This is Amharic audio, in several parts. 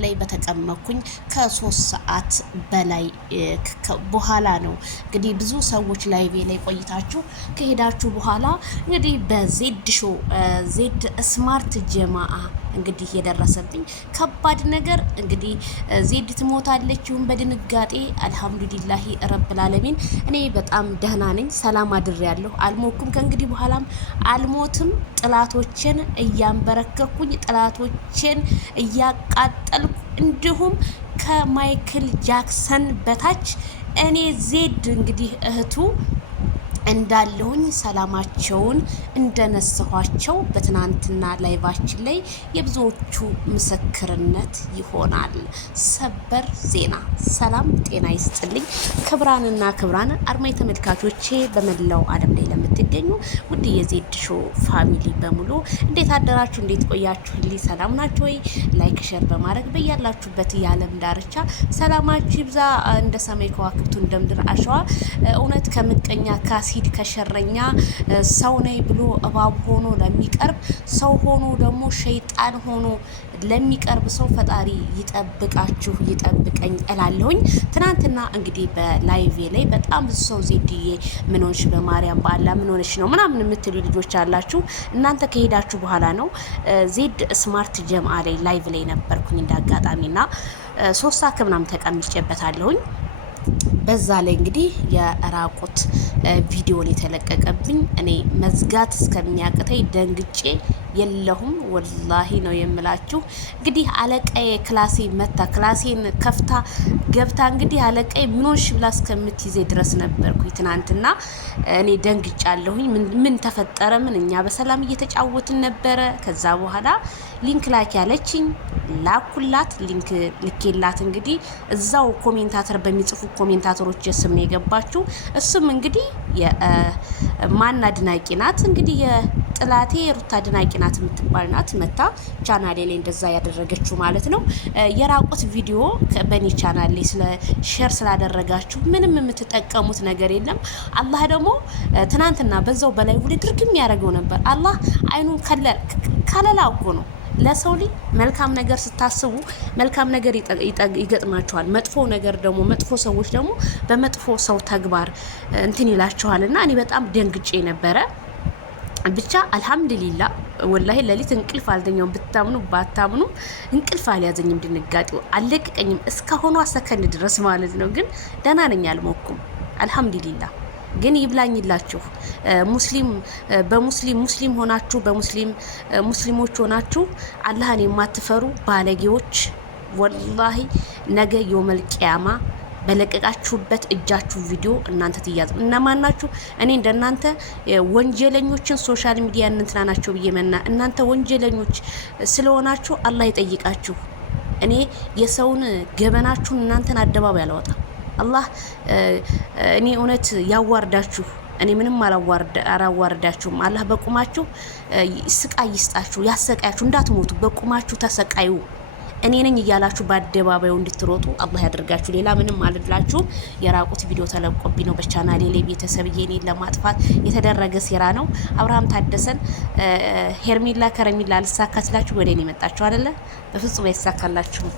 ላይ በተቀመጥኩኝ ከ3 ሰዓት በላይ በኋላ ነው እንግዲህ ብዙ ሰዎች ላይቭ ላይ ቆይታችሁ ከሄዳችሁ በኋላ እንግዲህ በዜድ ሾው ዜድ ስማርት ጀማአ እንግዲህ የደረሰብኝ ከባድ ነገር እንግዲህ ዜድ ትሞታለች ይሁን በድንጋጤ አልহামዱሊላሂ ረብል ዓለሚን እኔ በጣም ደህና ነኝ ሰላም አድሬያለሁ አልሞኩም ከእንግዲህ በኋላም አልሞትም ጥላቶችን እያንበረከኩኝ ጥላቶችን እያቃጠልኩ እንዲሁም ከማይክል ጃክሰን በታች እኔ ዜድ እንግዲህ እህቱ እንዳለሁኝ ሰላማቸውን እንደነሰኋቸው በትናንትና ላይቫችን ላይ የብዙዎቹ ምስክርነት ይሆናል። ሰበር ዜና። ሰላም ጤና ይስጥልኝ ክብራንና ክብራን አድማጭ ተመልካቾቼ በመላው ዓለም ላይ ለምትገኙ ውድ የዜድ ሾው ፋሚሊ በሙሉ እንዴት አደራችሁ? እንዴት ቆያችሁልኝ? ሰላም ናችሁ ወይ? ላይክ ሼር በማድረግ በያላችሁበት የዓለም ዳርቻ ሰላማችሁ ይብዛ እንደ ሰማይ ከዋክብቱ እንደ ምድር አሸዋ እውነት ከምቀኛ ካሲድ ከሸረኛ ሰው ነኝ ብሎ እባብ ሆኖ ለሚቀርብ ሰው ሆኖ ደግሞ ሸይጣን ሆኖ ለሚቀርብ ሰው ፈጣሪ ይጠብቃችሁ ይጠብቀኝ እላለሁኝ። ትናንትና እንግዲህ በላይቭ ላይ በጣም ብዙ ሰው ዜድዬ ምን ሆንሽ በማርያም በአላ ምን ሆነሽ ነው ምናምን የምትሉ ልጆች አላችሁ። እናንተ ከሄዳችሁ በኋላ ነው ዜድ ስማርት ጀማአ ላይ ላይቭ ላይ ነበርኩኝ እንዳጋጣሚና 3 ሰዓት ምናምን ተቀምጬበታለሁኝ። በዛ ላይ እንግዲህ የራቁት ቪዲዮን የተለቀቀብኝ እኔ መዝጋት እስከሚያቅተኝ ደንግጬ የለሁም ወላሂ ነው የምላችሁ። እንግዲህ አለቃዬ ክላሴ መታ ክላሴን ከፍታ ገብታ እንግዲህ አለቃዬ ምንሽ ብላ እስከምትይዘኝ ድረስ ነበርኩኝ ትናንትና። እኔ ደንግጫለሁኝ። ምን ተፈጠረ? ምን እኛ በሰላም እየተጫወትን ነበረ። ከዛ በኋላ ሊንክ ላኪ ያለችኝ ላኩላት። ሊንክ ልኬላት እንግዲህ እዛው ኮሜንታተር በሚጽፉ ኮሜንታተሮች ስም ነው የገባችሁ። እሱም እንግዲህ የማን አድናቂ ናት እንግዲህ የጥላቴ ሩታ አድናቂ ናት የምትባል ናት መታ ቻናሌ ላይ እንደዛ ያደረገችው ማለት ነው። የራቁት ቪዲዮ በኔ ቻናል ላይ ስለ ሼር ስላደረጋችሁ ምንም የምትጠቀሙት ነገር የለም። አላህ ደግሞ ትናንትና በዛው በላይ ወደ ድርግም ያደርገው ነበር። አላህ አይኑን ከለላ እኮ ነው። ለሰው ልጅ መልካም ነገር ስታስቡ መልካም ነገር ይገጥማቸዋል። መጥፎ ነገር ደግሞ መጥፎ ሰዎች ደግሞ በመጥፎ ሰው ተግባር እንትን ይላቸዋልና እኔ በጣም ደንግጬ ነበረ። ብቻ አልহামዱሊላ ወላሂ ለሊት እንቅልፍ አልተኛውም። ብታምኑ ባታምኑ እንቅልፍ አልያዘኝም። ድንጋጤው አልለቀቀኝም እስካሁኗ ሰከንድ ድረስ ማለት ነው። ግን ደህና ነኝ አልሞኩም አልহামዱሊላ። ግን ይብላኝላችሁ ሙስሊም ሆናችሁ ሙስሊሞች ሆናችሁ አላህን የማትፈሩ ባለጌዎች ወላሂ ነገ የውመል ቂያማ በለቀቃችሁበት እጃችሁ ቪዲዮ እናንተ ትያዙ። እነማን ናችሁ? እኔ እንደናንተ ወንጀለኞችን ሶሻል ሚዲያ እንትና ናቸው ብዬመና እናንተ ወንጀለኞች ስለሆናችሁ አላህ ይጠይቃችሁ። እኔ የሰውን ገበናችሁን እናንተን አደባባይ አላወጣም። አላህ እኔ እውነት ያዋርዳችሁ። እኔ ምንም አላዋርዳችሁም። አላህ በቁማችሁ ስቃይ ይስጣችሁ፣ ያሰቃያችሁ። እንዳትሞቱ በቁማችሁ ተሰቃዩ። እኔ ነኝ እያላችሁ በአደባባዩ እንድትሮጡ አላህ ያደርጋችሁ። ሌላ ምንም አልላችሁም። የራቁት ቪዲዮ ተለቆብኝ ነው በቻናሌ ላይ ቤተሰብዬ እኔን ለማጥፋት የተደረገ ሴራ ነው። አብርሃም ታደሰን ሄርሜላ ከረሜላ አልሳካላችሁ ወደ እኔ መጣችሁ አይደለ? በፍጹም አይሳካላችሁም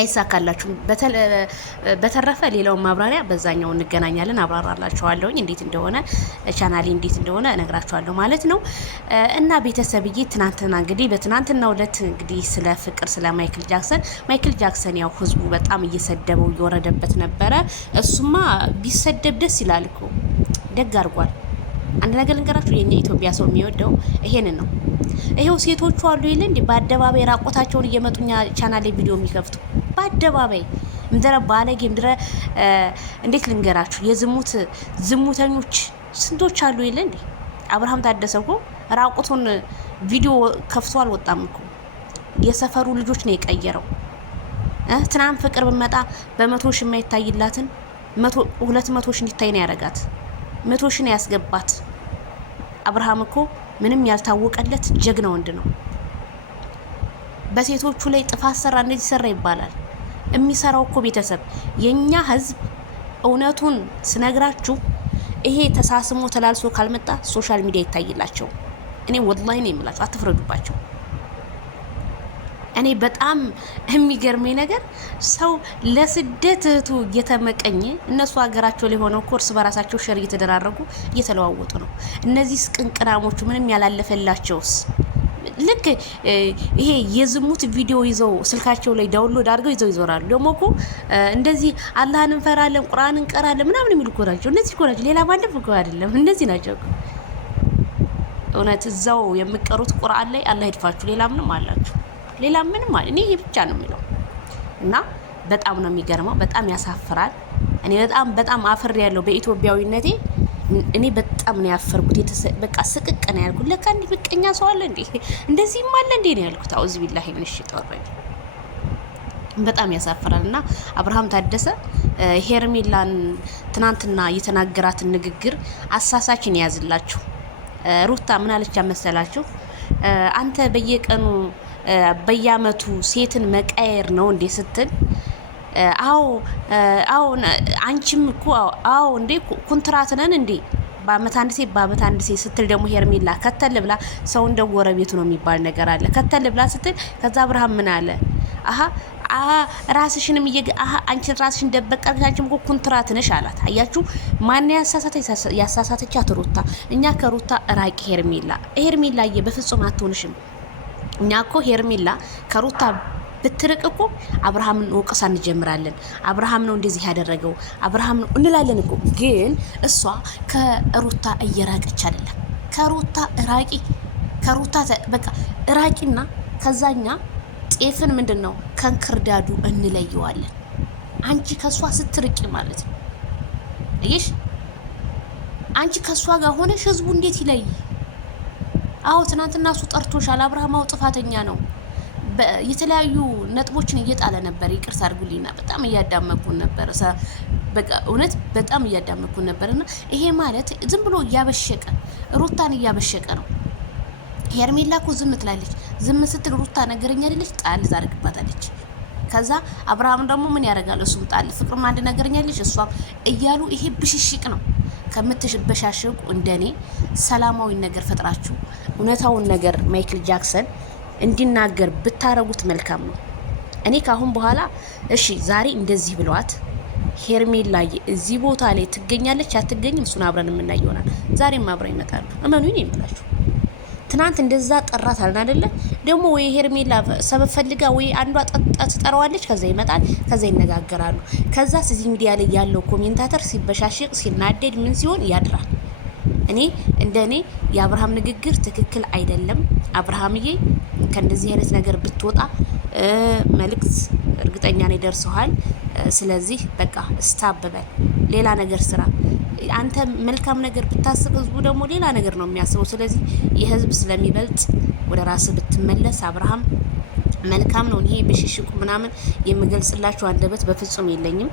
አይሳካላችሁም። በተረፈ ሌላው ማብራሪያ በዛኛው እንገናኛለን። አብራራላችኋለሁኝ እንዴት እንደሆነ ቻናሌ እንዴት እንደሆነ እነግራችኋለሁ ማለት ነው። እና ቤተሰብዬ ትናንትና እንግዲህ በትናንትናው ዕለት እንግዲህ ስለ ፍቅር ስለ ማይክል ጃክሰን ያው ህዝቡ በጣም እየሰደበው እየወረደበት ነበረ። እሱማ ቢሰደብ ደስ ይላል እኮ ደግ አድርጓል። አንድ ነገር ልንገራችሁ፣ የኛ ኢትዮጵያ ሰው የሚወደው ይሄንን ነው። ይሄው ሴቶቹ አሉ ይል እንዴ በአደባባይ ራቆታቸውን እየመጡኛ ቻናል ላይ ቪዲዮ የሚከፍቱ በአደባባይ ምድረ ባለጌ ምድረ እንዴት ልንገራችሁ ዝሙተኞች ስንቶች አሉ ይል እንዴ። አብርሃም ታደሰ እኮ ራቆቱን ቪዲዮ ከፍቶ አልወጣም እኮ የሰፈሩ ልጆች ነው የቀየረው። ትናንት ፍቅር ብመጣ በ100 ሺህ የማይታይላትን 200 ሺህ እንዲታይ ነው ያረጋት። 100 ሺህ ነው ያስገባት። አብርሃም እኮ ምንም ያልታወቀለት ጀግና ወንድ ነው። በሴቶቹ ላይ ጥፋት ሰራ እንደዚህ ሰራ ይባላል። የሚሰራው እኮ ቤተሰብ የኛ ህዝብ እውነቱን ስነግራችሁ ይሄ ተሳስሞ ተላልሶ ካልመጣ ሶሻል ሚዲያ ይታይላቸው። እኔ ወላሂ ነው የምላችሁ፣ አትፍረዱባቸው። እኔ በጣም የሚገርመኝ ነገር ሰው ለስደት እህቱ እየተመቀኘ እነሱ ሀገራቸው ላይ ሆነው ኮርስ በራሳቸው ሸር እየተደራረጉ እየተለዋወጡ ነው። እነዚህ ቅንቅናሞቹ ምንም ያላለፈላቸውስ ልክ ይሄ የዝሙት ቪዲዮ ይዘው ስልካቸው ላይ ዳውንሎድ አድርገው ይዘው ይዞራሉ። ደግሞ እኮ እንደዚህ አላህን እንፈራለን ቁርአን እንቀራለን ምናምን የሚሉ እኮ ናቸው። እነዚህ እኮ ናቸው፣ ሌላ ማንም እኮ አይደለም። እንደዚህ ናቸው እውነት እዛው የሚቀሩት ቁርአን ላይ አላህ ይድፋችሁ። ሌላ ምንም አላችሁ፣ ሌላ ምንም አለ። እኔ ይሄ ብቻ ነው የሚለው እና በጣም ነው የሚገርመው። በጣም ያሳፍራል። እኔ በጣም አፍሬ ያለው በኢትዮጵያዊነቴ እኔ በጣም ነው ያፈርኩት። በቃ ስቅቅ ነው ያልኩት። ለካ እንዲህ ምቀኛ ሰው አለ እንዴ? እንደዚህም አለ እንዴ ነው ያልኩት። አውዝ ቢላሂ ምን ሽጠወረኝ። በጣም ያሳፍራል። እና አብርሃም ታደሰ ሄርሜላን ትናንትና የተናገራትን ንግግር አሳሳችን ያዝላችሁ። ሩታ ምን አለች መሰላችሁ? አንተ በየቀኑ በየአመቱ ሴትን መቀየር ነው እንዴ ስትል አዎ አንቺም እኮ አዎ እንዴ ኮንትራት ነን እንዴ በአመት አንድ ሴት ስትል ደግሞ ሄርሜላ ከተል ብላ ሰው እንደ ጎረቤቱ ነው የሚባል ነገር አለ። ከተል ብላ ስትል ከዛ አብርሃም ምን አለ? ራስሽንም አንቺን ራስሽን ደበቅ አድርገሽ አንቺም እኮ ኮንትራት ነሽ አላት። አያችሁ ማን ያሳሳተቻት? ሩታ። እኛ ከሩታ ራቂ ሄርሜላዬ በፍጹም አትሆንሽም። እኛ እኮ ሄርሜላ ከሩታ ብትርቅ እኮ አብርሃምን ወቀሳ እንጀምራለን። አብርሃም ነው እንደዚህ ያደረገው አብርሃም ነው እንላለን እኮ። ግን እሷ ከሩታ እየራቀች አይደለም። ከሩታ ራቂ፣ ከሩታ በቃ ራቂና ከዛኛ ጤፍን ምንድነው ከንክርዳዱ እንለየዋለን። አንቺ ከሷ ስትርቂ ማለት ነው። እይሽ አንቺ ከሷ ጋር ሆነሽ ህዝቡ እንዴት ይለይ? አዎ ትናንትና እሱ ጠርቶሻል። አብርሃም ጥፋተኛ ነው። የተለያዩ ነጥቦችን እየጣለ ነበር። ይቅርታ አድርጉልኝና በጣም እያዳመኩን ነበር። በቃ እውነት በጣም እያዳመኩን ነበርና ይሄ ማለት ዝም ብሎ እያበሸቀ ሩታን እያበሸቀ ነው። ሄርሜላ እኮ ዝም ትላለች። ዝም ስትል ሩታ ነገረኛ አይደለች፣ ጣል ታደርግባታለች። ከዛ አብርሃም ደግሞ ምን ያደርጋል? እሱም ጣል ፍቅርም አንድ ነገረኛ አይደለች እሷም እያሉ ይሄ ብሽሽቅ ነው። ከምትበሻሽቁ እንደኔ ሰላማዊ ነገር ፈጥራችሁ እውነታውን ነገር ማይክል ጃክሰን እንዲናገር ብታረጉት መልካም ነው። እኔ ካሁን በኋላ እሺ ዛሬ እንደዚህ ብለዋት ሄርሜላ እዚህ ቦታ ላይ ትገኛለች አትገኝም፣ እሱን አብረን የምናየው ይሆናል። ዛሬም አብረን ይመጣሉ። እመኑኝ ነው የምላችሁ። ትናንት እንደዛ ጠራት አለን አይደለ? ደግሞ ወይ ሄርሜላ ሰበብ ፈልጋ ወይ አንዷ ትጠራዋለች፣ ከዛ ይመጣል፣ ከዛ ይነጋገራሉ። ከዛ እዚህ ሚዲያ ላይ ያለው ኮሜንታተር ሲበሻሽቅ ሲናደድ ምን ሲሆን ያድራል። እኔ እንደኔ የአብርሃም ንግግር ትክክል አይደለም። አብርሃምዬ ከእንደዚህ አይነት ነገር ብትወጣ መልእክት እርግጠኛ ነው ይደርሰዋል። ስለዚህ በቃ እስታበበል ሌላ ነገር ስራ። አንተ መልካም ነገር ብታስብ ህዝቡ ደግሞ ሌላ ነገር ነው የሚያስበው። ስለዚህ የህዝብ ስለሚበልጥ ወደ ራስ ብትመለስ አብርሃም መልካም ነው። ይሄ በሽሽቁ ምናምን የምገልጽላችሁ አንደበት በፍጹም የለኝም።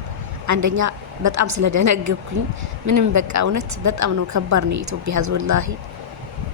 አንደኛ በጣም ስለደነገኩኝ ምንም በቃ እውነት በጣም ነው ከባድ ነው የኢትዮጵያ ህዝብ ወላሂ።